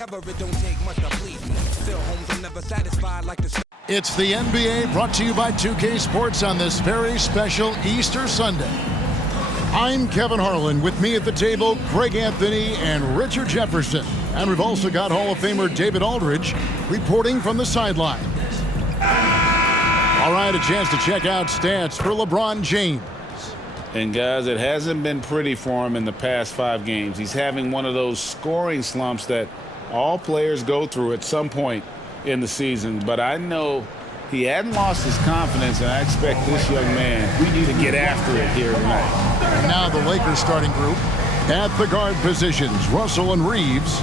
It don't take much to please me. Still, homes are never satisfied like the. It's the NBA brought to you by 2K Sports on this very special Easter Sunday. I'm Kevin Harlan. With me at the table, Greg Anthony and Richard Jefferson. And we've also got Hall of Famer David Aldridge reporting from the sideline. All right, a chance to check out stats for LeBron James. And guys, it hasn't been pretty for him in the past 5 games. He's having one of those scoring slumps that all players go through at some point in the season. But I know he hadn't lost his confidence, and I expect this young man to get after it here tonight. And now the Lakers starting group at the guard positions, Russell and Reeves.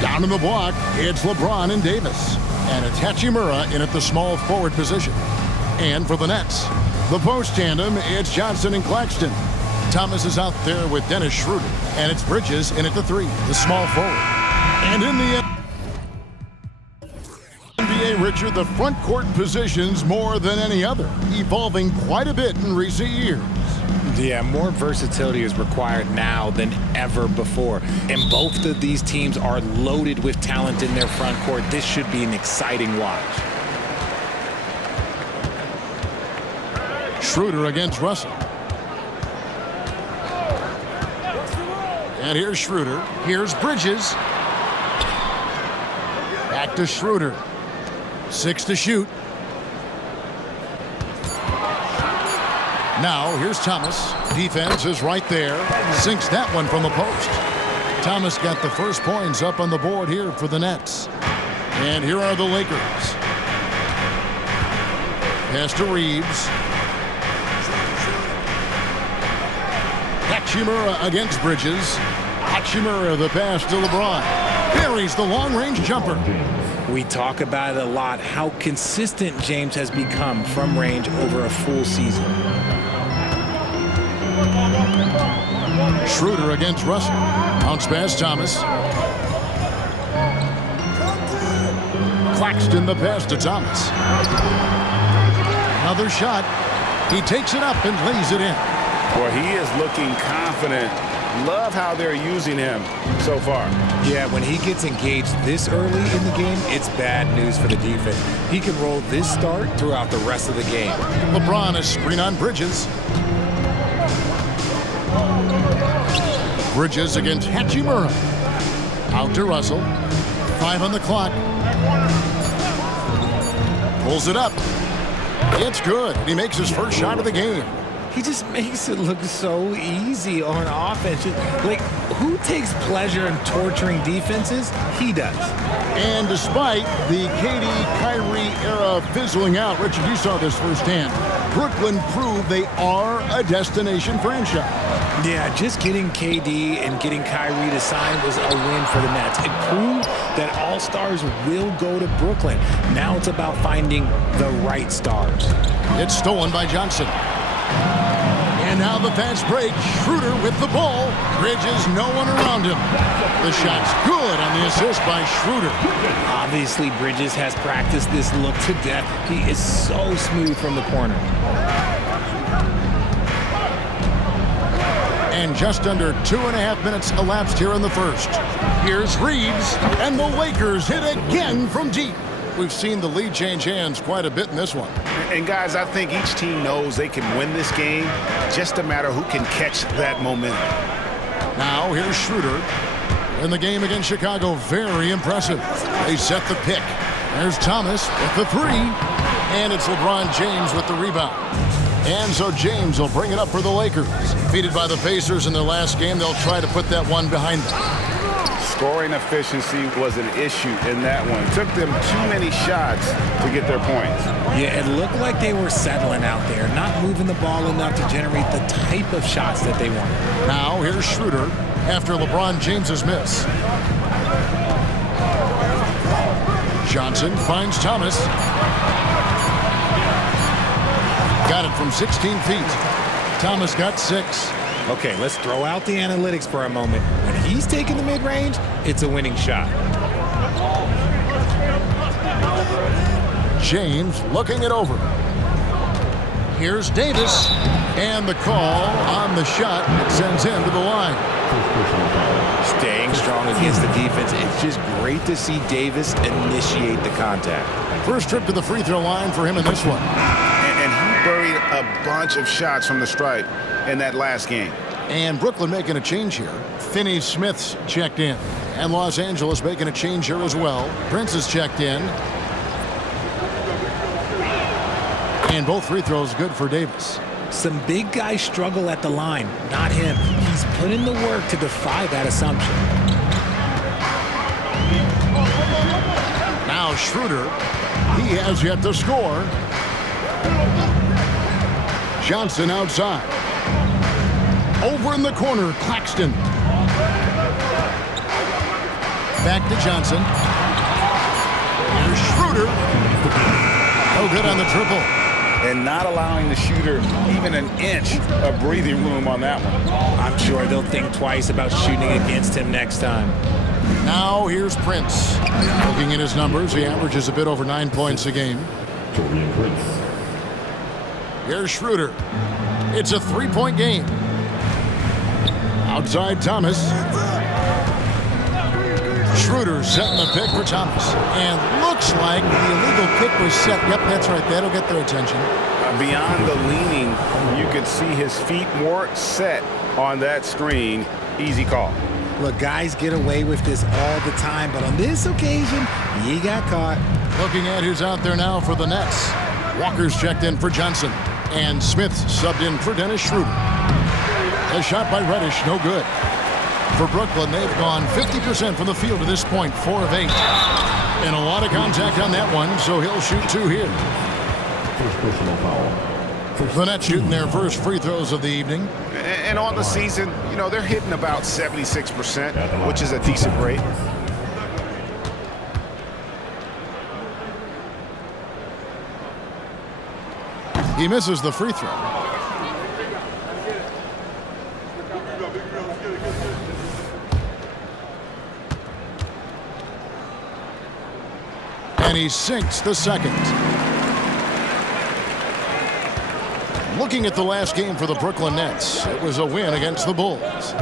Down in the block, it's LeBron and Davis. And it's Hachimura in at the small forward position. And for the Nets, the post tandem, it's Johnson and Claxton. Thomas is out there with Dennis Schroeder. And it's Bridges in at the 3, the small forward. And in the NBA, Richard, the front court positions more than any other, evolving quite a bit in recent years. Yeah, more versatility is required now than ever before. And both of these teams are loaded with talent in their front court. This should be an exciting watch. Schroeder against Russell. And here's Schroeder. Here's Bridges. Back to Schroeder. 6 to shoot. Now here's Thomas. Defense is right there. Sinks that one from the post. Thomas got the first points up on the board here for the Nets. And here are the Lakers. Pass to Reeves. Hachimura against Bridges. Hachimura the pass to LeBron. Buries the long-range jumper. We talk about it a lot, how consistent James has become from range over a full season. Schroeder against Russell. Bounce pass Thomas. Claxton the pass to Thomas. Another shot. He takes it up and lays it in. Boy, he is looking confident. Love how they're using him so far. Yeah, when he gets engaged this early in the game, it's bad news for the defense. He can roll this start throughout the rest of the game. LeBron is screen on Bridges. Bridges against Hachimura. Out to Russell. 5 on the clock. Pulls it up. It's good. He makes his first shot of the game. He just makes it look so easy on offense. Like, who takes pleasure in torturing defenses? He does. And despite the KD-Kyrie era fizzling out, Richard, you saw this firsthand. Brooklyn proved they are a destination franchise. Yeah, just getting KD and getting Kyrie to sign was a win for the Nets. It proved that all stars will go to Brooklyn. Now it's about finding the right stars. It's stolen by Johnson. And now the fast break. Schroeder with the ball. Bridges, no one around him. The shot's good on the assist by Schroeder. Obviously, Bridges has practiced this look to death. He is so smooth from the corner. And just under 2.5 minutes elapsed here in the first. Here's Reeves, and the Lakers hit again from deep. We've seen the lead change hands quite a bit in this one. And guys, I think each team knows they can win this game. Just a matter who can catch that momentum. Now here's Schroeder. In the game against Chicago, very impressive. They set the pick. There's Thomas with the 3. And it's LeBron James with the rebound. And so James will bring it up for the Lakers. Defeated by the Pacers in their last game, they'll try to put that one behind them. Scoring efficiency was an issue in that one. Took them too many shots to get their points. Yeah, it looked like they were settling out there, not moving the ball enough to generate the type of shots that they wanted. Now here's Schroeder after LeBron James's miss. Johnson finds Thomas. Got it from 16 feet. Thomas got 6. Okay, let's throw out the analytics for a moment. When he's taking the mid-range, it's a winning shot. James looking it over. Here's Davis. And the call on the shot. It sends him to the line. Staying strong against the defense. It's just great to see Davis initiate the contact. First trip to the free throw line for him in this one. And he buried a bunch of shots from the stripe in that last game. And Brooklyn making a change here. Finney-Smith's checked in. And Los Angeles making a change here as well. Prince is checked in. And both free throws good for Davis. Some big guys struggle at the line, not him. He's put in the work to defy that assumption. Now Schroeder, he has yet to score. Johnson outside. Over in the corner, Claxton. Back to Johnson. Here's Schroeder. No good on the triple. And not allowing the shooter even an inch of breathing room on that one. I'm sure they'll think twice about shooting against him next time. Now here's Prince. Looking at his numbers, he averages a bit over 9 points a game. Here's Schroeder. It's a three-point game. Outside Thomas. Schroeder setting the pick for Thomas. And looks like the illegal pick was set. Yep, that's right. That'll get their attention. Beyond the leaning, you could see his feet more set on that screen. Easy call. Look, guys get away with this all the time, but on this occasion, he got caught. Looking at who's out there now for the Nets. Walker's checked in for Johnson. And Smith subbed in for Dennis Schroeder. A shot by Reddish, no good. For Brooklyn, they've gone 50% from the field to this point, 4 of 8. And a lot of contact on that one, so he'll shoot 2 here. The Nets shooting their first free throws of the evening. And on the season, you know, they're hitting about 76%, which is a decent rate. He misses the free throw. And he sinks the second. Looking at the last game for the Brooklyn Nets, it was a win against the Bulls.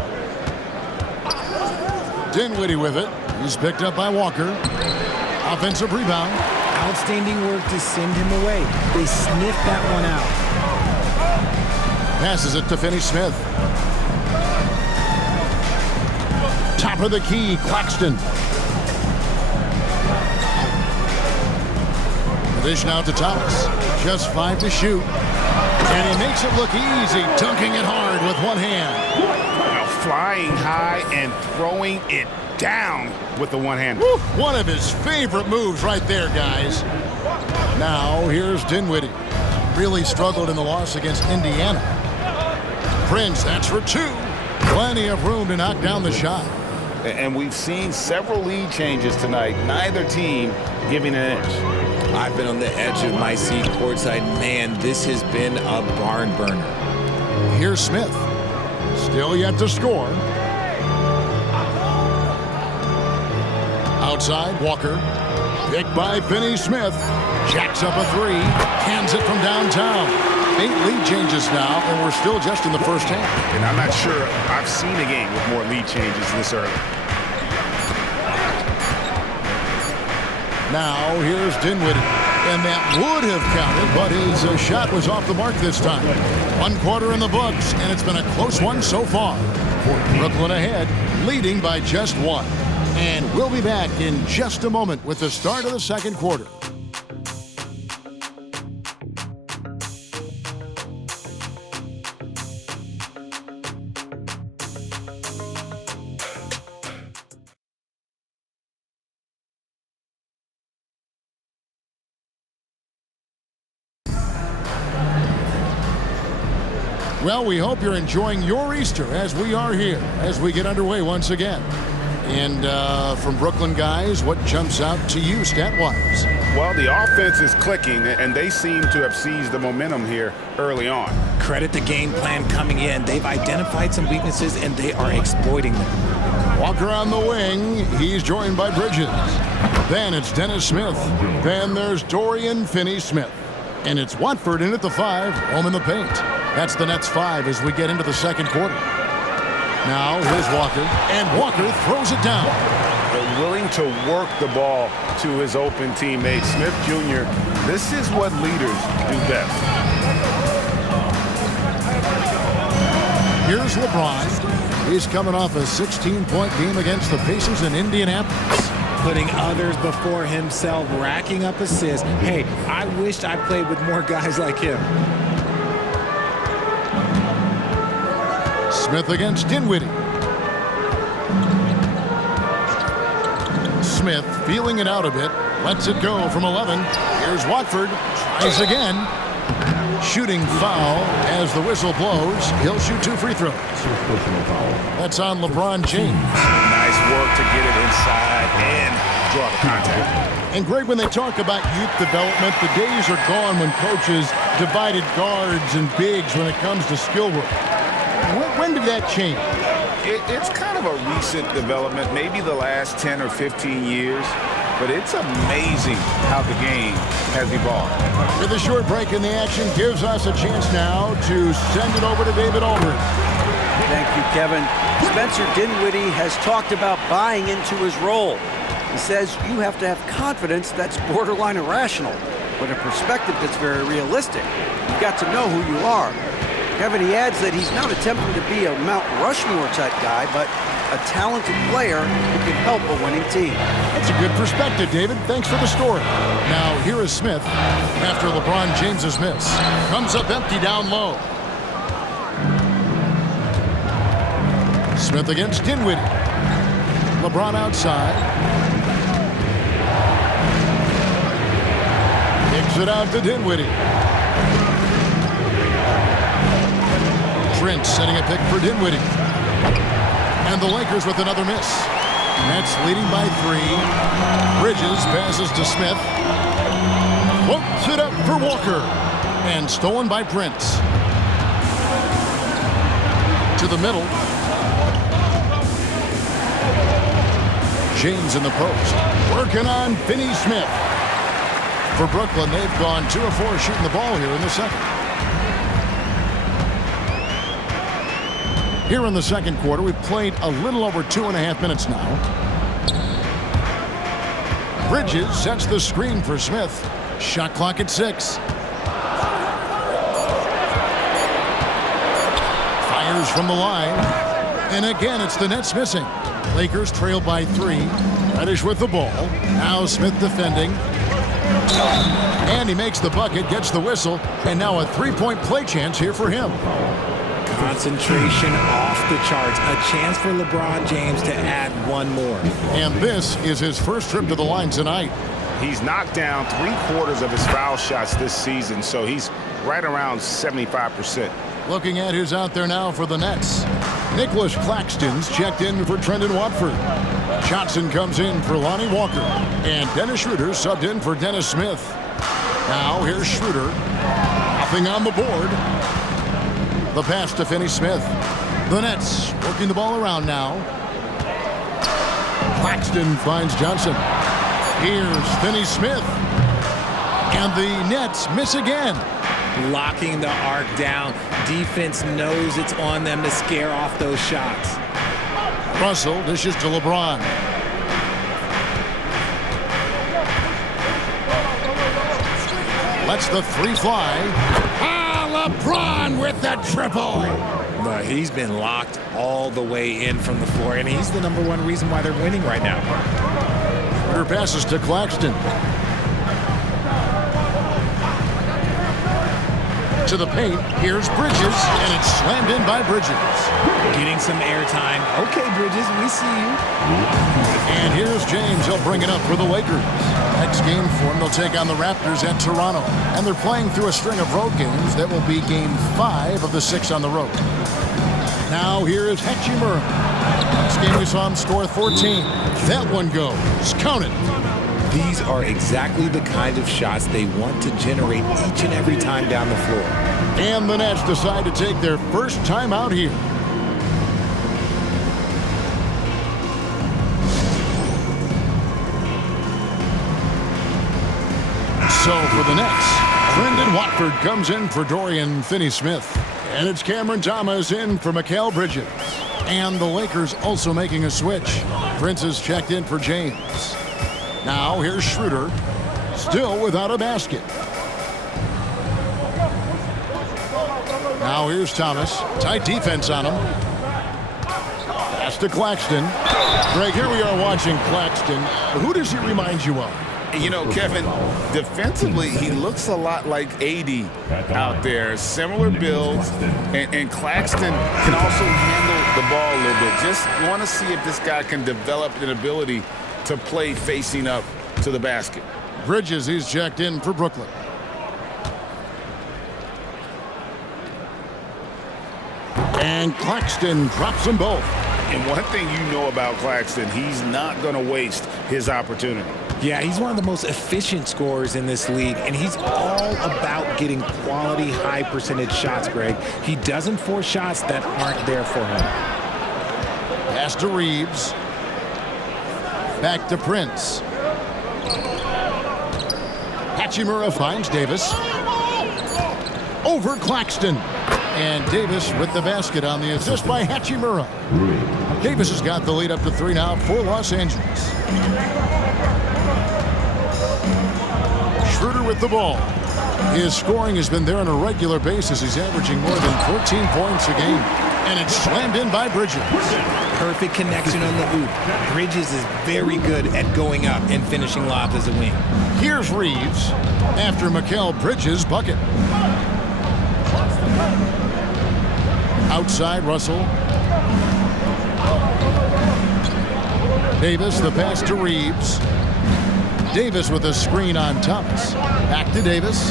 Dinwiddie with it. He's picked up by Walker. Offensive rebound. Outstanding work to send him away. They sniffed that one out. Passes it to Finney-Smith. Top of the key, Claxton. Dish now to Thomas. Just 5 to shoot. And he makes it look easy, dunking it hard with one hand. Now flying high and throwing it down with the one hand. Woo, one of his favorite moves right there, guys. Now here's Dinwiddie. Really struggled in the loss against Indiana. Prince, that's for 2. Plenty of room to knock down the shot. And we've seen several lead changes tonight. Neither team giving an inch. I've been on the edge of my seat courtside. Man, this has been a barn burner. Here's Smith. Still yet to score. Outside, Walker. Picked by Finney-Smith. Jacks up a 3. Hands it from downtown. 8 lead changes now, and we're still just in the first half. And I'm not sure I've seen a game with more lead changes this early. Now here's Dinwiddie. And that would have counted, but his shot was off the mark this time. 1 quarter in the books, and it's been a close one so far. Brooklyn ahead, leading by just 1. And we'll be back in just a moment with the start of the second quarter. Well, we hope you're enjoying your Easter as we are here, as we get underway once again. And from Brooklyn guys, what jumps out to you stat-wise? Well, the offense is clicking, and they seem to have seized the momentum here early on. Credit the game plan coming in. They've identified some weaknesses, and they are exploiting them. Walker on the wing. He's joined by Bridges. Then it's Dennis Smith. Then there's Dorian Finney-Smith. And it's Watford in at the 5, home in the paint. That's the Nets 5 as we get into the second quarter. Now, here's Walker, and Walker throws it down. Willing to work the ball to his open teammate, Smith Jr. This is what leaders do best. Here's LeBron. He's coming off a 16-point game against the Pacers in Indianapolis. Putting others before himself, racking up assists. Hey, I wished I played with more guys like him. Smith against Dinwiddie. Smith feeling it out a bit. Lets it go from 11. Here's Watford. Tries again. Shooting foul as the whistle blows. He'll shoot 2 free throws. That's on LeBron James. Nice work to get it inside and draw the contact. And Greg, when they talk about youth development, the days are gone when coaches divided guards and bigs when it comes to skill work. When did that change? It's kind of a recent development, maybe the last 10 or 15 years, but it's amazing how the game has evolved. With a short break in the action, gives us a chance now to send it over to David Aldridge. Thank you, Kevin. Spencer Dinwiddie has talked about buying into his role. He says you have to have confidence that's borderline irrational, but a perspective that's very realistic. You've got to know who you are. Kevin, he adds that he's not attempting to be a Mount Rushmore type guy, but a talented player who can help a winning team. That's a good perspective, David. Thanks for the story. Now, here is Smith after LeBron James's miss. Comes up empty down low. Smith against Dinwiddie. LeBron outside. Kicks it out to Dinwiddie. Trent setting a pick for Dinwiddie. And the Lakers with another miss. Nets leading by 3. Bridges passes to Smith. Floats it up for Walker. And stolen by Prince. To the middle. James in the post. Working on Finney-Smith. For Brooklyn, they've gone 2 of 4 shooting the ball here in the second. Here in the second quarter, we've played a little over 2.5 minutes now. Bridges sets the screen for Smith. Shot clock at 6. Fires from the line. And again, it's the Nets missing. Lakers trail by 3. Reddish with the ball. Now Smith defending. And he makes the bucket, gets the whistle, and now a 3-point play chance here for him. Concentration off the charts. A chance for LeBron James to add one more. And this is his first trip to the line tonight. He's knocked down 3/4 of his foul shots this season, so he's right around 75%. Looking at who's out there now for the Nets. Nicholas Claxton's checked in for Trendon Watford. Johnson comes in for Lonnie Walker. And Dennis Schroeder subbed in for Dennis Smith. Now here's Schroeder. Nothing on the board. The pass to Finney-Smith. The Nets working the ball around now. Claxton finds Johnson. Here's Finney-Smith. And the Nets miss again. Locking the arc down. Defense knows it's on them to scare off those shots. Russell dishes to LeBron. Lets the 3 fly. LeBron with the triple. But he's been locked all the way in from the floor, and he's the #1 reason why they're winning right now. Schroeder passes to Claxton. To the paint. Here's Bridges, and it's slammed in by Bridges. Getting some airtime. Okay, Bridges, we see you. And here's James. He'll bring it up for the Lakers. Next game for them, they'll take on the Raptors at Toronto. And they're playing through a string of road games. That will be game 5 of the 6 on the road. Now here is Hachimura. Last game we saw him score 14. That one goes. Count it. These are exactly the kind of shots they want to generate each and every time down the floor. And the Nets decide to take their first time out here. So for the Nets, Brendan Watford comes in for Dorian Finney-Smith. And it's Cameron Thomas in for Mikal Bridges. And the Lakers also making a switch. Prince is checked in for James. Now here's Schroeder, still without a basket. Now here's Thomas. Tight defense on him. Pass to Claxton. Greg, here we are watching Claxton. Who does he remind you of? You know, Kevin, defensively, he looks a lot like AD out there. Similar builds, and Claxton can also handle the ball a little bit. Just want to see if this guy can develop an ability to play facing up to the basket. Bridges, he's checked in for Brooklyn. And Claxton drops them both. And one thing you know about Claxton, he's not going to waste his opportunity. Yeah, he's one of the most efficient scorers in this league, and he's all about getting quality, high-percentage shots, Greg. He doesn't force shots that aren't there for him. Pass to Reeves. Back to Prince. Hachimura finds Davis. Over Claxton. And Davis with the basket on the assist by Hachimura. Davis has got the lead up to 3 now for Los Angeles. Schroeder with the ball. His scoring has been there on a regular basis. He's averaging more than 14 points a game. And it's slammed in by Bridges. Perfect connection on the hoop. Bridges is very good at going up and finishing lobs as a wing. Here's Reeves after Mikal Bridges' bucket. Outside, Russell. Davis, the pass to Reeves. Davis with a screen on Thomas. Back to Davis.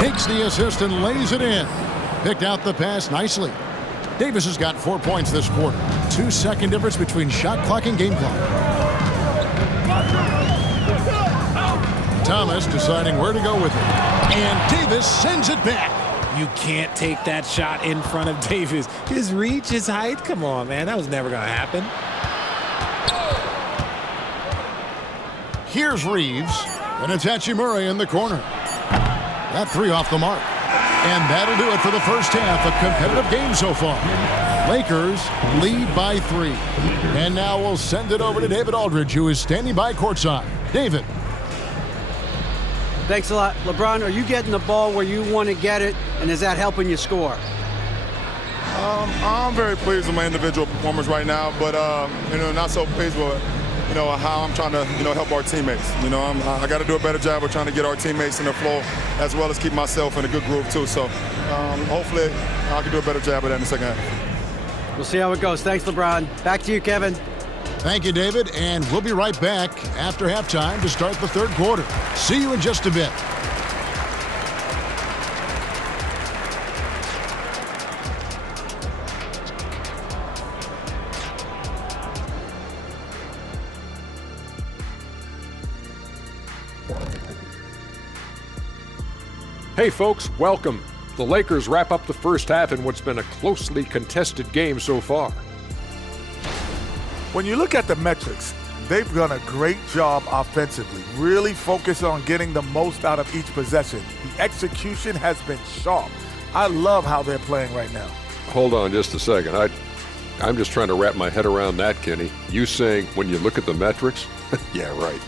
Takes the assist and lays it in. Picked out the pass nicely. Davis has got 4 points this quarter. 2-second difference between shot clock and game clock. Thomas deciding where to go with it. And Davis sends it back. You can't take that shot in front of Davis. His reach, his height, come on, man. That was never going to happen. Here's Reeves, and it's Hachimura in the corner. That 3 off the mark. And that'll do it for the first half. A competitive game so far. Lakers lead by 3. And now we'll send it over to David Aldridge, who is standing by courtside. David. Thanks a lot. LeBron, are you getting the ball where you want to get it, and is that helping you score? I'm very pleased with my individual performance right now, but not so pleased with how I'm trying to help our teammates. I got to do a better job of trying to get our teammates in the flow, as well as keep myself in a good groove too. So hopefully I can do a better job of that in the second half. We'll see how it goes. Thanks, LeBron. Back to you, Kevin. Thank you, David, and we'll be right back after halftime to start the third quarter. See you in just a bit. Hey folks, welcome. The Lakers wrap up the first half in what's been a closely contested game so far. When you look at the metrics, they've done a great job offensively, really focused on getting the most out of each possession. The execution has been sharp. I love how they're playing right now. Hold on just a second. I'm just trying to wrap my head around that, Kenny. You saying when you look at the metrics? Yeah, right.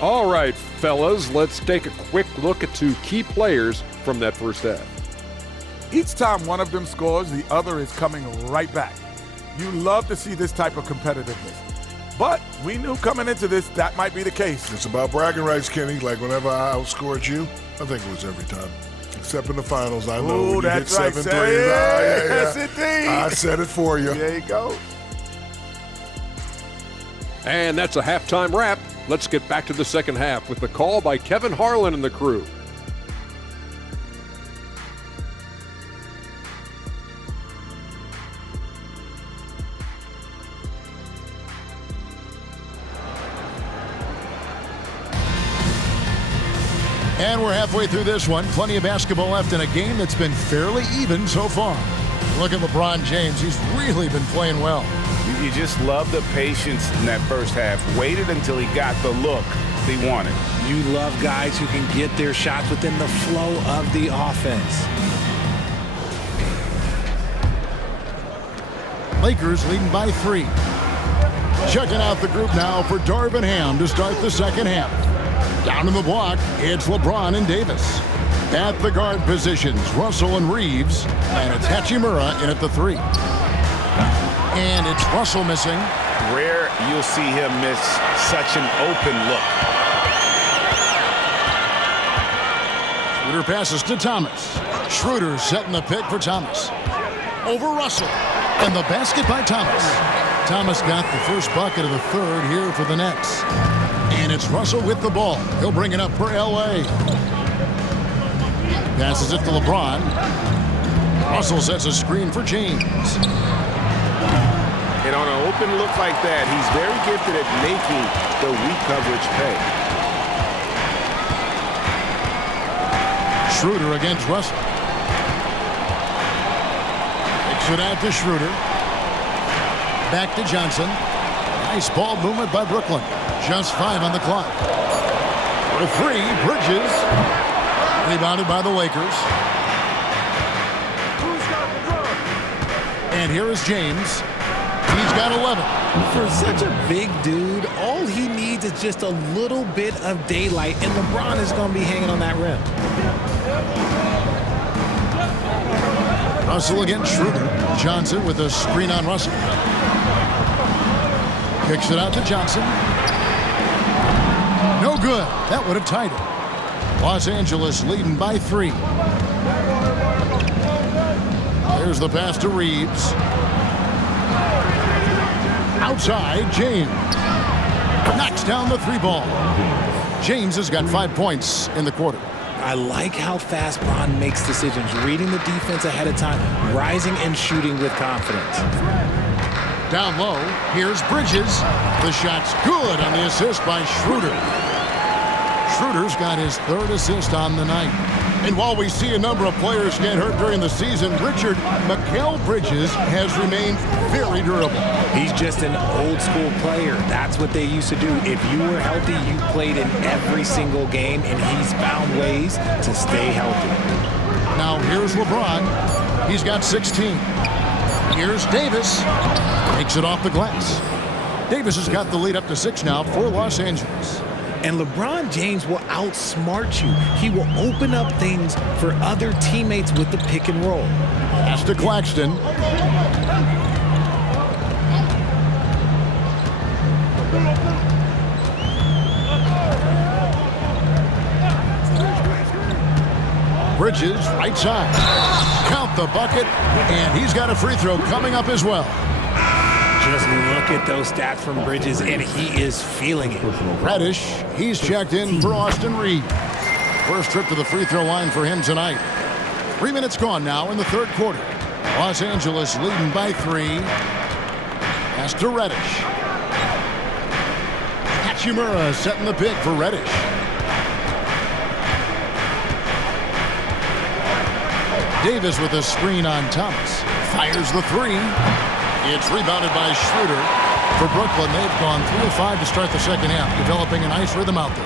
All right, fellas, let's take a quick look at 2 key players from that first half. Each time one of them scores, the other is coming right back. You love to see this type of competitiveness. But we knew coming into this that might be the case. It's about bragging rights, Kenny. Like whenever I outscored you, I think it was every time. Except in the finals, I know when you hit 7 threes. Yes, indeed. I said it for you. There you go. And that's a halftime wrap. Let's get back to the second half with the call by Kevin Harlan and the crew. And we're halfway through this one. Plenty of basketball left in a game that's been fairly even so far. Look at LeBron James. He's really been playing well. you just love the patience in that first half. Waited until he got the look he wanted. You love guys who can get their shots within the flow of the offense. Lakers leading by 3. Checking out the group now for Darvin Ham to start the second half. Down in the block, it's LeBron and Davis. At the guard positions, Russell and Reeves, and it's Hachimura in at the 3. And it's Russell missing. Rare you'll see him miss such an open look. Schroeder passes to Thomas. Schroeder setting the pick for Thomas. Over Russell. And the basket by Thomas. Thomas got the first bucket of the third here for the Nets. And it's Russell with the ball. He'll bring it up for L.A. Passes it to LeBron. Russell sets a screen for James. And on an open look like that, he's very gifted at making the weak coverage pay. Schroeder against Russell. Kicks it out to Schroeder. Back to Johnson. Nice ball movement by Brooklyn. Just 5 on the clock. For 3, Bridges. Rebounded by the Lakers. And here is James. He's got 11. For such a big dude, all he needs is just a little bit of daylight, and LeBron is going to be hanging on that rim. Russell against Schroeder. Johnson with a screen on Russell. Kicks it out to Johnson. No good. That would have tied it. Los Angeles leading by 3. There's the pass to Reeves. Outside, James. Knocks down the 3 ball. James has got 5 points in the quarter. I like how fast Bron makes decisions, reading the defense ahead of time, rising and shooting with confidence. Down low, here's Bridges. The shot's good on the assist by Schroeder. Schroeder's got his 3rd assist on the night. And while we see a number of players get hurt during the season, Richard, Mikal Bridges has remained very durable. He's just an old school player. That's what they used to do. If you were healthy, you played in every single game, and he's found ways to stay healthy. Now here's LeBron. He's got 16. Here's Davis. Takes it off the glass. Davis has got the lead up to 6 now for Los Angeles. And LeBron James will outsmart you. He will open up things for other teammates with the pick and roll. Pass to Claxton. Bridges, right side. Count the bucket, and he's got a free throw coming up as well. Just look at those stats from Bridges, and he is feeling it. Reddish, he's checked in for Austin Reeves. First trip to the free throw line for him tonight. 3 minutes gone now in the 3rd quarter. Los Angeles leading by 3. Pass to Reddish. Hachimura setting the pick for Reddish. Davis with a screen on Thomas. Fires the 3. It's rebounded by Schroeder. For Brooklyn, they've gone 3 of 5 to start the second half, developing a nice rhythm out there.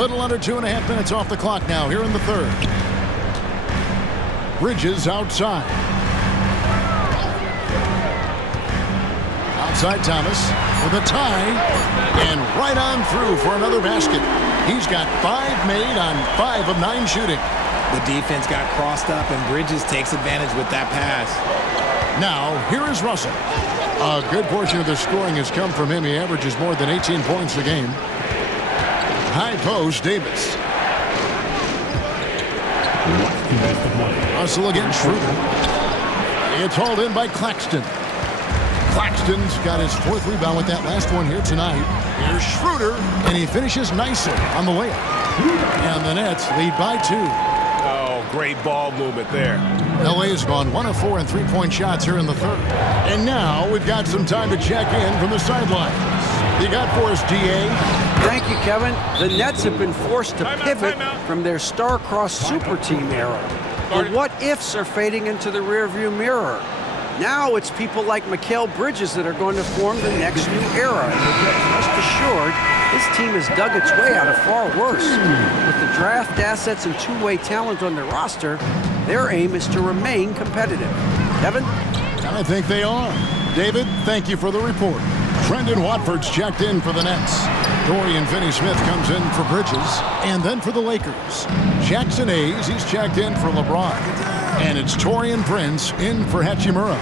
Little under 2.5 minutes off the clock now here in the 3rd. Bridges outside. Outside Thomas with a tie. And right on through for another basket. He's got 5 made on 5 of 9 shooting. The defense got crossed up, and Bridges takes advantage with that pass. Now, here is Russell. A good portion of the scoring has come from him. He averages more than 18 points a game. High post, Davis. Russell against Schroeder. It's hauled in by Claxton. Claxton's got his 4th rebound with that last one here tonight. Here's Schroeder, and he finishes nicely on the layup. And the Nets lead by 2. Oh, great ball movement there. LA has gone 1 of 4 in 3-point shots here in the 3rd. And now we've got some time to check in from the sidelines. You got for us, DA? Thank you, Kevin. The Nets have been forced to pivot from their star-crossed super team era. The what-ifs are fading into the rearview mirror. Now it's people like Mikal Bridges that are going to form the next new era. And rest assured, this team has dug its way out of far worse. With the draft assets and two-way talent on their roster, their aim is to remain competitive. Kevin? I think they are. David, thank you for the report. Trendon Watford's checked in for the Nets. Dorian Finney-Smith comes in for Bridges, and then for the Lakers. Jackson Hayes, he's checked in for LeBron. And it's Taurean Prince in for Hachimura.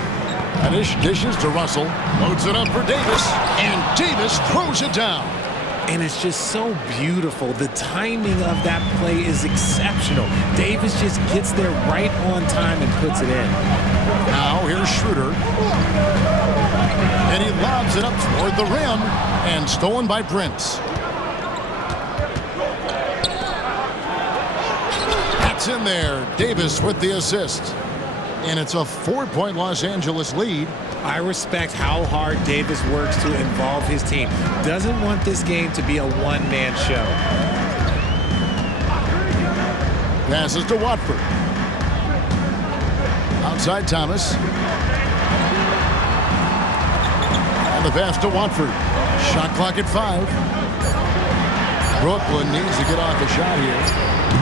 Reddish dishes to Russell, loads it up for Davis, and Davis throws it down. And it's just so beautiful. The timing of that play is exceptional. Davis just gets there right on time and puts it in. Now here's Schroeder. And he lobs it up toward the rim, and stolen by Prince. That's in there. Davis with the assist. And it's a 4-point Los Angeles lead. I respect how hard Davis works to involve his team. Doesn't want this game to be a one-man show. Passes to Watford. Outside Thomas. And the pass to Watford. Shot clock at 5. Brooklyn needs to get off a shot here.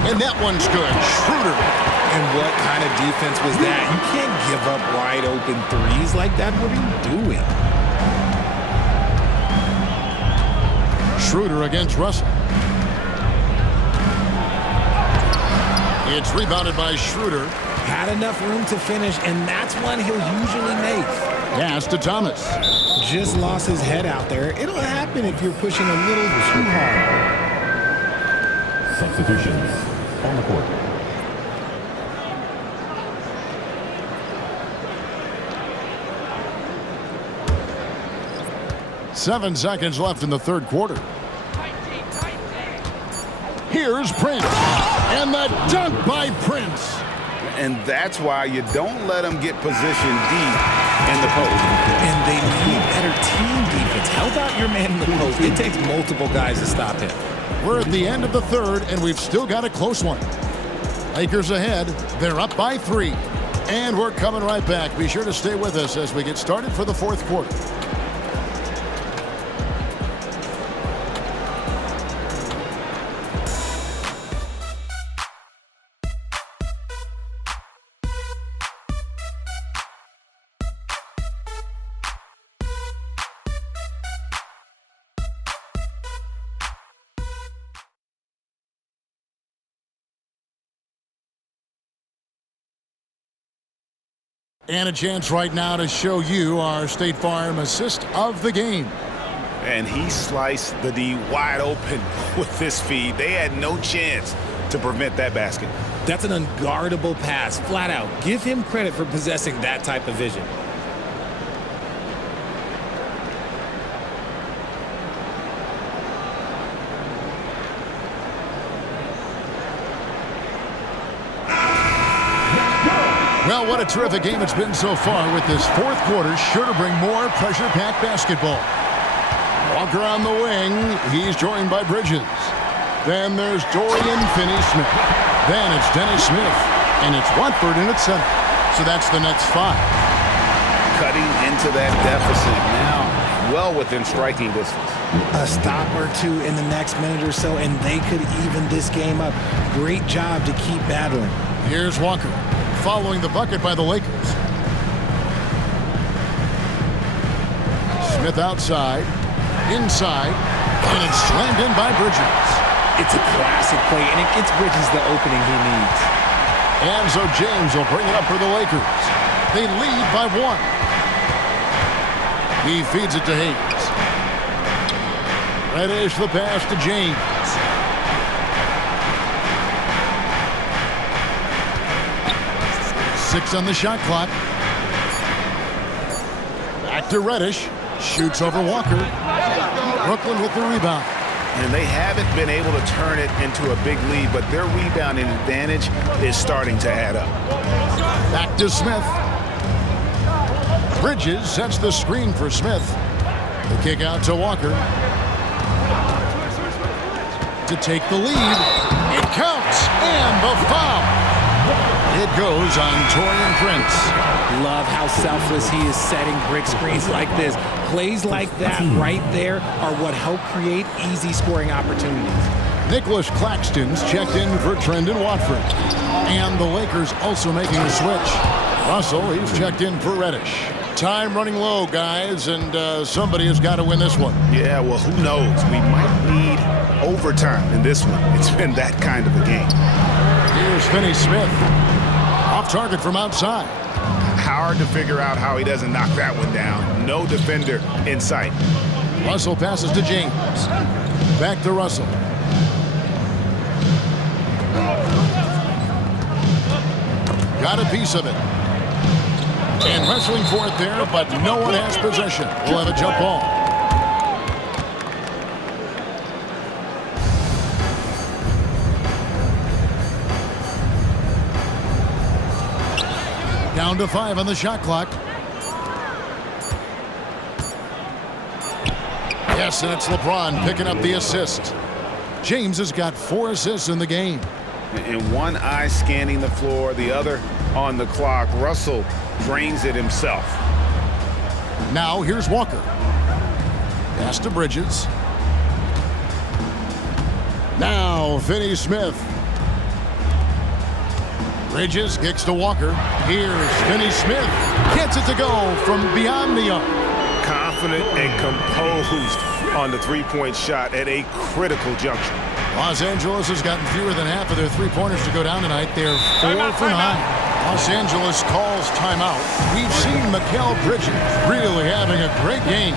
And that one's good. Schroeder. And what kind of defense was that? You can't give up wide open threes like that. What are you doing? Schroeder against Russell. It's rebounded by Schroeder. Had enough room to finish, and that's one he'll usually make. Pass to Thomas. Just lost his head out there. It'll happen if you're pushing a little too hard. Substitutions on the court. Seven seconds left in the third quarter. Here's Prince. And the dunk by Prince. And that's why you don't let them get positioned deep in the post. And they need better team defense. Help out your man in the post. It takes multiple guys to stop him. We're at the end of the third, and we've still got a close one. Lakers ahead. They're up by 3. And we're coming right back. Be sure to stay with us as we get started for the fourth quarter. And a chance right now to show you our State Farm assist of the game. And he sliced the D wide open with this feed. They had no chance to prevent that basket. That's an unguardable pass, flat out. Give him credit for possessing that type of vision. Well, what a terrific game it's been so far, with this fourth quarter sure to bring more pressure-packed basketball. Walker on the wing. He's joined by Bridges. Then there's Dorian Finney-Smith. Then it's Dennis Smith. And it's Watford in at center. So that's the Nets 5. Cutting into that deficit now, well within striking distance. A stop or two in the next minute or so, and they could even this game up. Great job to keep battling. Here's Walker, following the bucket by the Lakers. Smith outside, inside, and it's slammed in by Bridges. It's a classic play, and it gets Bridges the opening he needs. And so James will bring it up for the Lakers. They lead by 1. He feeds it to Hayes. Reddish the pass to James. Six on the shot clock. Back to Reddish. Shoots over Walker. Brooklyn with the rebound. And they haven't been able to turn it into a big lead, but their rebounding advantage is starting to add up. Back to Smith. Bridges sets the screen for Smith. The kick out to Walker. To take the lead. It counts. And the foul. It goes on Taurean Prince. Love how selfless he is setting brick screens like this. Plays like that right there are what help create easy scoring opportunities. Nicholas Claxton's checked in for Trendon Watford. And the Lakers also making a switch. Russell, he's checked in for Reddish. Time running low, guys, and somebody has got to win this one. Yeah, well, who knows? We might need overtime in this one. It's been that kind of a game. Here's Finney Smith. Off target from outside. Hard to figure out how he doesn't knock that one down. No defender in sight. Russell passes to James. Back to Russell. Got a piece of it. And wrestling for it there, but no one has possession. We'll have a jump ball. Down to 5 on the shot clock. Yes, and it's LeBron picking up the assist. James has got 4 assists in the game. And one eye scanning the floor, the other on the clock. Russell drains it himself. Now here's Walker. Pass to Bridges. Now Finney Smith. Bridges kicks to Walker. Here's Finney Smith. Gets it to go from beyond the arc. Confident and composed on the three-point shot at a critical juncture. Los Angeles has gotten fewer than half of their three-pointers to go down tonight. They're 4 for 9. Los Angeles calls timeout. We've seen Mikal Bridges really having a great game.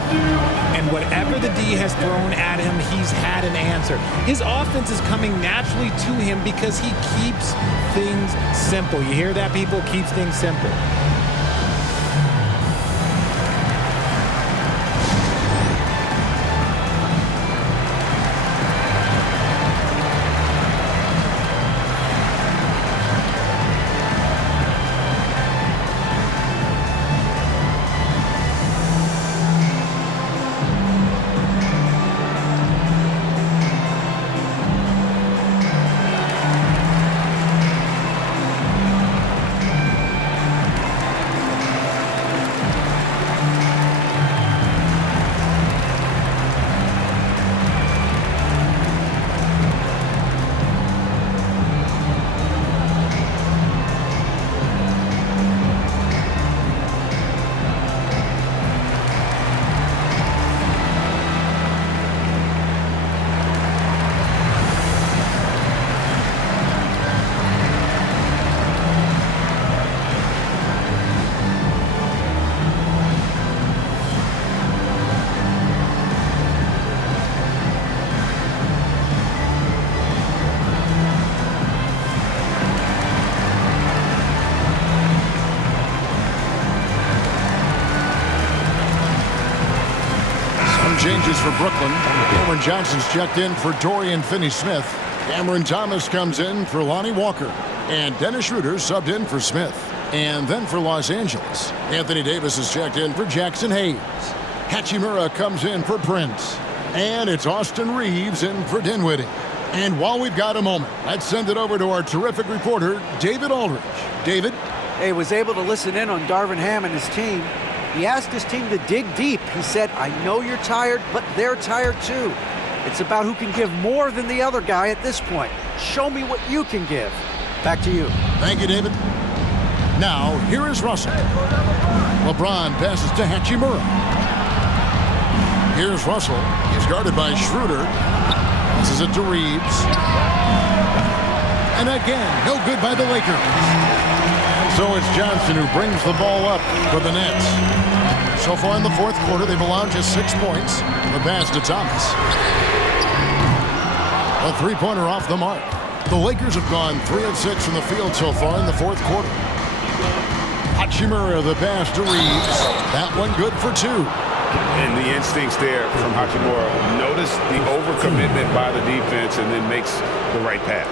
And whatever the D has thrown at him, he's had an answer. His offense is coming naturally to him because he keeps things simple. You hear that, people? Keeps things simple. Changes for Brooklyn. Cameron Johnson's checked in for Dorian Finney-Smith. Cameron Thomas comes in for Lonnie Walker. And Dennis Schroeder subbed in for Smith. And then for Los Angeles, Anthony Davis is checked in for Jackson Hayes. Hachimura comes in for Prince. And it's Austin Reeves in for Dinwiddie. And while we've got a moment, let's send it over to our terrific reporter, David Aldridge. David? He was able to listen in on Darvin Ham and his team. He asked his team to dig deep. He said, I know you're tired, but they're tired too. It's about who can give more than the other guy at this point. Show me what you can give. Back to you. Thank you, David. Now, here is Russell. LeBron passes to Hachimura. Here's Russell. He's guarded by Schroeder. Passes it to Reeves. And again, no good by the Lakers. So it's Johnson who brings the ball up for the Nets. So far in the fourth quarter, they've allowed just 6 points. The pass to Thomas. A three-pointer off the mark. The Lakers have gone 3 of 6 from the field so far in the fourth quarter. Hachimura, the pass to Reeves. That one good for 2. And the instincts there from Hachimura. Notice the overcommitment by the defense and then makes the right pass.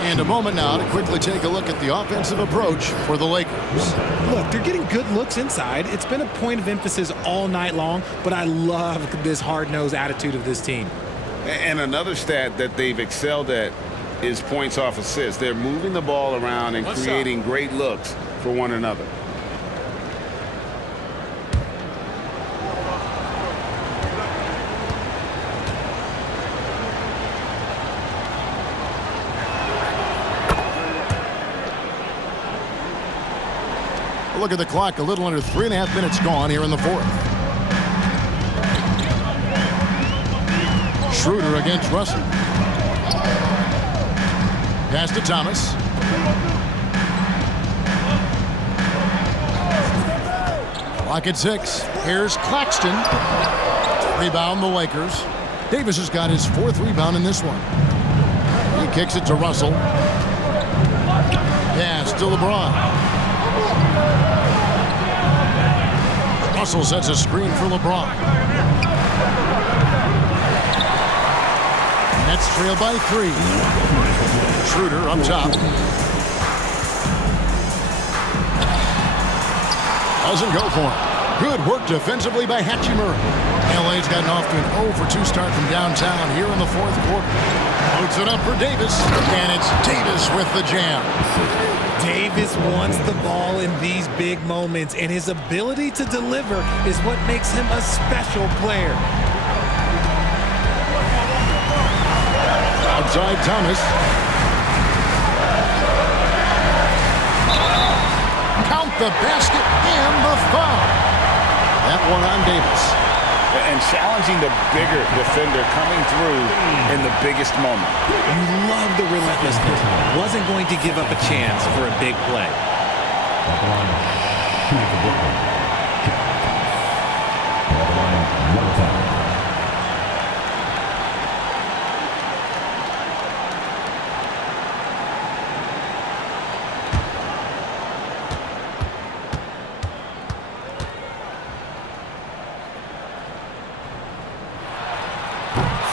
And a moment now to quickly take a look at the offensive approach for the Lakers. Look, they're getting good looks inside. It's been a point of emphasis all night long, but I love this hard-nosed attitude of this team. And another stat that they've excelled at is points off assists. They're moving the ball around and creating great looks for one another. Look at the clock, a little under 3.5 minutes gone here in the fourth. Schroeder against Russell. Pass to Thomas. Clock at 6. Here's Claxton. Rebound the Lakers. Davis has got his 4th rebound in this one. He kicks it to Russell. Pass to LeBron. Russell sets a screen for LeBron. Nets trail by 3. Schroeder up top. Doesn't go for him. Good work defensively by Hachimura. LA's gotten off to an 0-for-2 start from downtown here in the fourth quarter. Loads it up for Davis, and it's Davis with the jam. Davis wants the ball in these big moments, and his ability to deliver is what makes him a special player. Outside Thomas. Count the basket and the foul. That one on Davis. And challenging the bigger defender coming through in the biggest moment. You love the relentlessness. Wasn't going to give up a chance for a big play.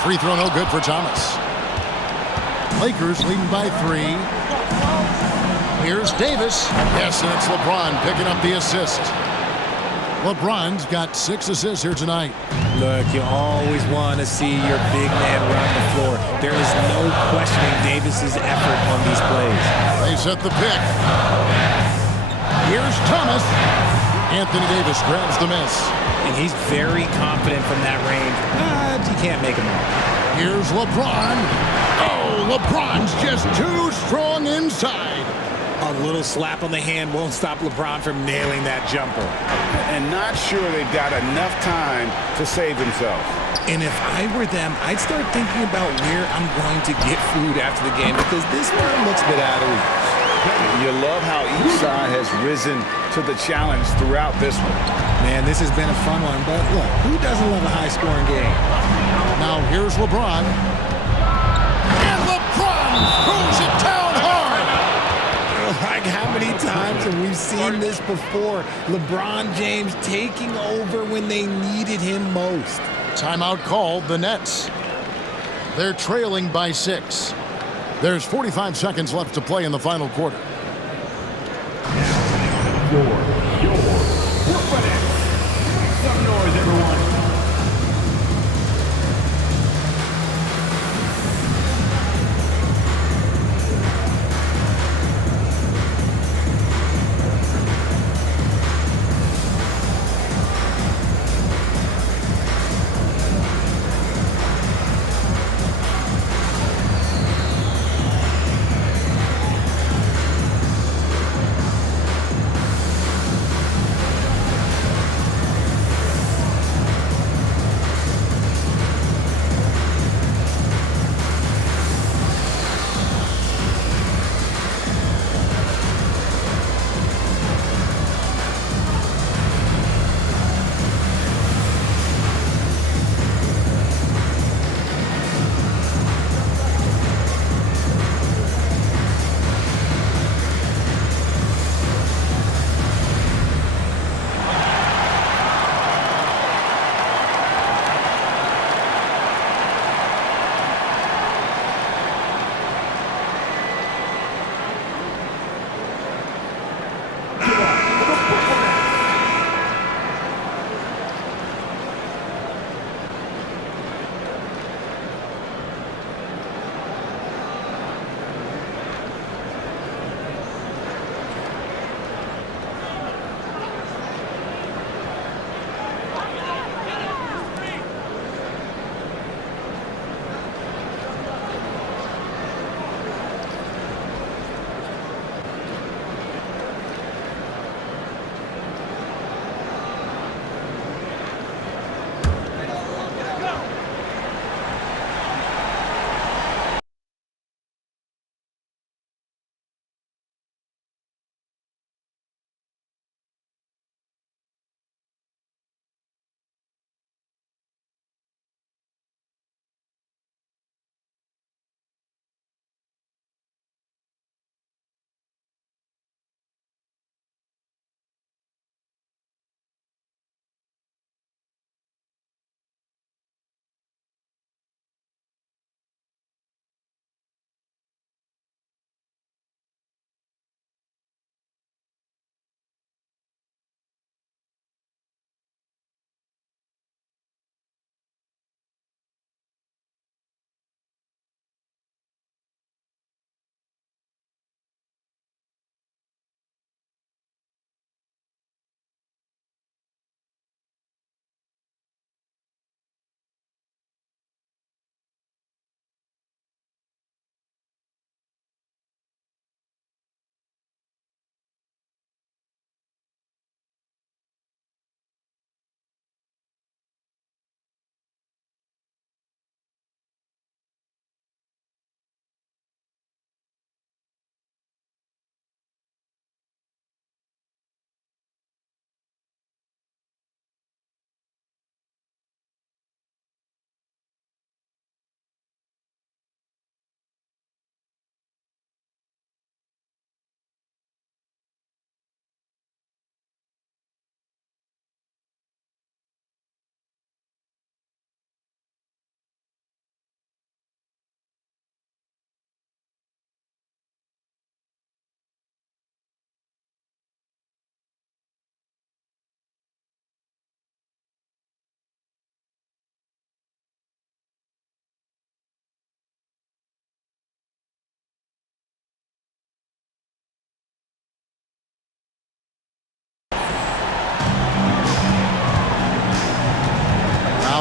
Free throw no good for Thomas. Lakers leading by 3. Here's Davis. Yes, and it's LeBron picking up the assist. LeBron's got 6 assists here tonight. Look, you always want to see your big man run the floor. There is no questioning Davis's effort on these plays. They set the pick. Here's Thomas. Anthony Davis grabs the miss. And he's very confident from that range. But you can't make him all. Here's LeBron. Oh, LeBron's just too strong inside. A little slap on the hand won't stop LeBron from nailing that jumper. And not sure they've got enough time to save themselves. And if I were them, I'd start thinking about where I'm going to get food after the game, because this one looks a bit out of reach. You love how each side has risen to the challenge throughout this one. Man, this has been a fun one, but look, who doesn't love a high-scoring game? Now here's LeBron. And LeBron throws it down hard. Like, how many times have we seen this before? LeBron James taking over when they needed him most. Timeout called, the Nets. They're trailing by 6. There's 45 seconds left to play in the final quarter. Some noise, everyone.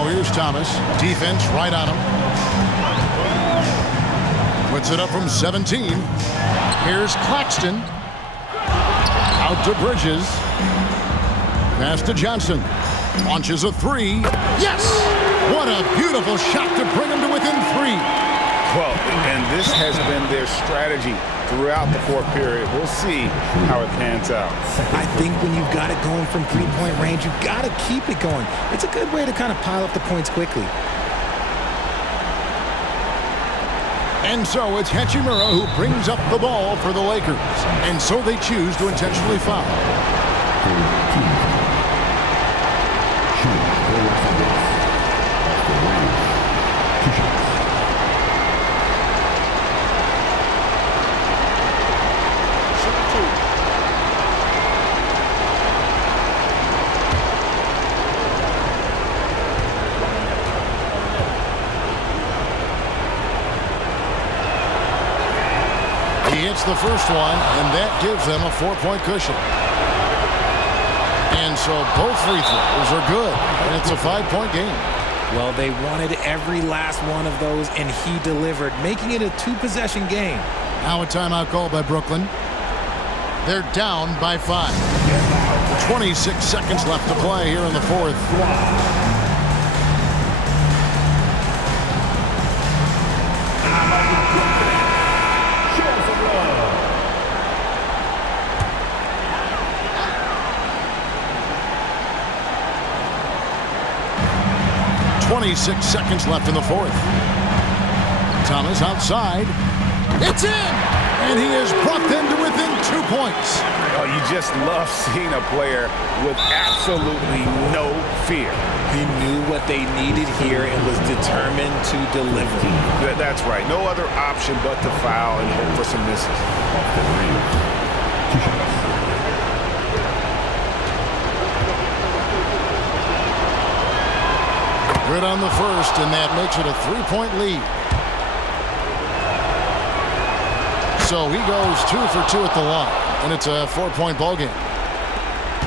Now here's Thomas. Defense right on him. Puts it up from 17. Here's Claxton. Out to Bridges. Pass to Johnson. Launches a three. Yes! What a beautiful shot to bring him to within 3. Well, and this has been their strategy throughout the fourth period. We'll see how it pans out. I think when you've got it going from three-point range, you've got to keep it going. It's a good way to kind of pile up the points quickly. And so it's Hachimura who brings up the ball for the Lakers. And so they choose to intentionally foul. He hits the first one, and that gives them a 4-point cushion. And so both free throws are good, and it's a 5-point game. Well, they wanted every last one of those, and he delivered, making it a 2-possession game. Now a timeout called by Brooklyn. They're down by 5. 26 seconds left to play here in the fourth. 26 seconds left in the fourth. Thomas outside. It's in! And he has brought them to within 2 points. Oh, you just love seeing a player with absolutely no fear. He knew what they needed here and was determined to deliver. That's right. No other option but to foul and hope for some misses. Good on the first, and that makes it a 3-point lead. So he goes 2 for 2 at the line, and it's a 4-point ball game.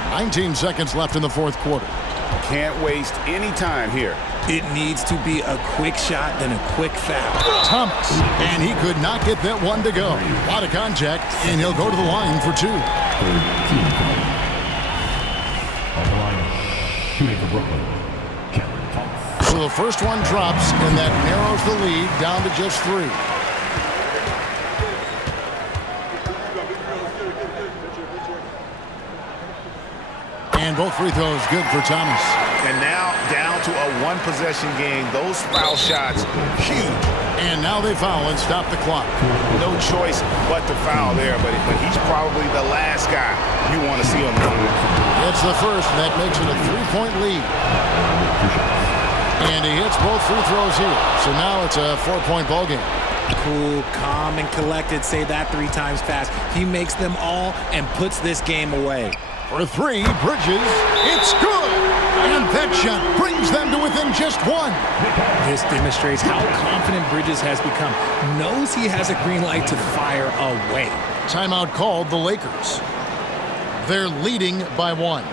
19 seconds left in the fourth quarter. Can't waste any time here. It needs to be a quick shot, then a quick foul. Thomas, and he could not get that one to go. A lot of contact, and he'll go to the line for 2. On the line, shooting for Brooklyn, Cameron Thomas. So the first one drops, and that narrows the lead down to just 3. And both free throws good for Thomas. And now down to a 1-possession game. Those foul shots, huge. And now they foul and stop the clock. No choice but to foul there, but he's probably the last guy you want to see on the floor. It's the first, and that makes it a 3-point lead. And he hits both free throws here. So now it's a 4-point ball game. Cool, calm, and collected. Say that 3 times fast. He makes them all and puts this game away. For 3, Bridges, it's good! And that shot brings them to within just 1. This demonstrates how confident Bridges has become. Knows he has a green light to fire away. Timeout called the Lakers. They're leading by 1.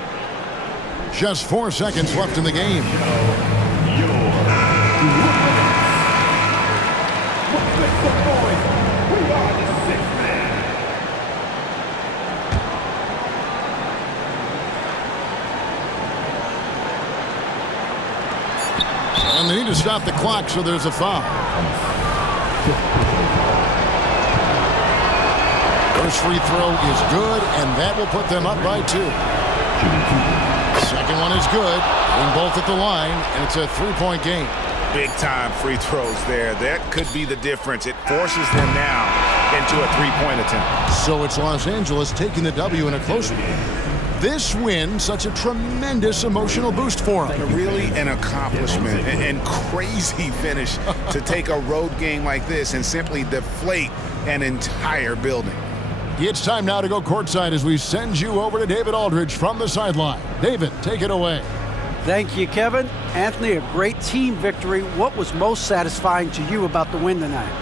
Just 4 seconds left in the game. And they need to stop the clock, so there's a foul. First free throw is good, and that will put them up by 2. Second one is good, and both at the line, and it's a 3-point game. Big-time free throws there. That could be the difference. It forces them now into a 3-point attempt. So it's Los Angeles taking the W in a close one. This win, such a tremendous emotional boost for them. Really an accomplishment and crazy finish to take a road game like this and simply deflate an entire building. It's time now to go courtside as we send you over to David Aldridge from the sideline. David, take it away. Thank you, Kevin. Anthony, a great team victory. What was most satisfying to you about the win tonight?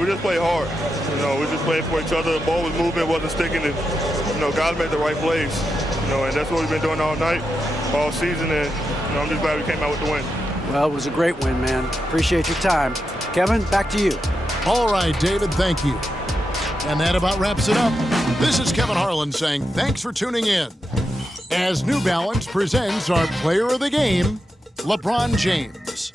We just played hard. We just played for each other. The ball was moving, wasn't sticking, and guys made the right plays. and that's what we've been doing all night, all season, and I'm just glad we came out with the win. Well, it was a great win, man. Appreciate your time. Kevin, back to you. All right, David, thank you. And that about wraps it up. This is Kevin Harlan saying thanks for tuning in as New Balance presents our player of the game, LeBron James.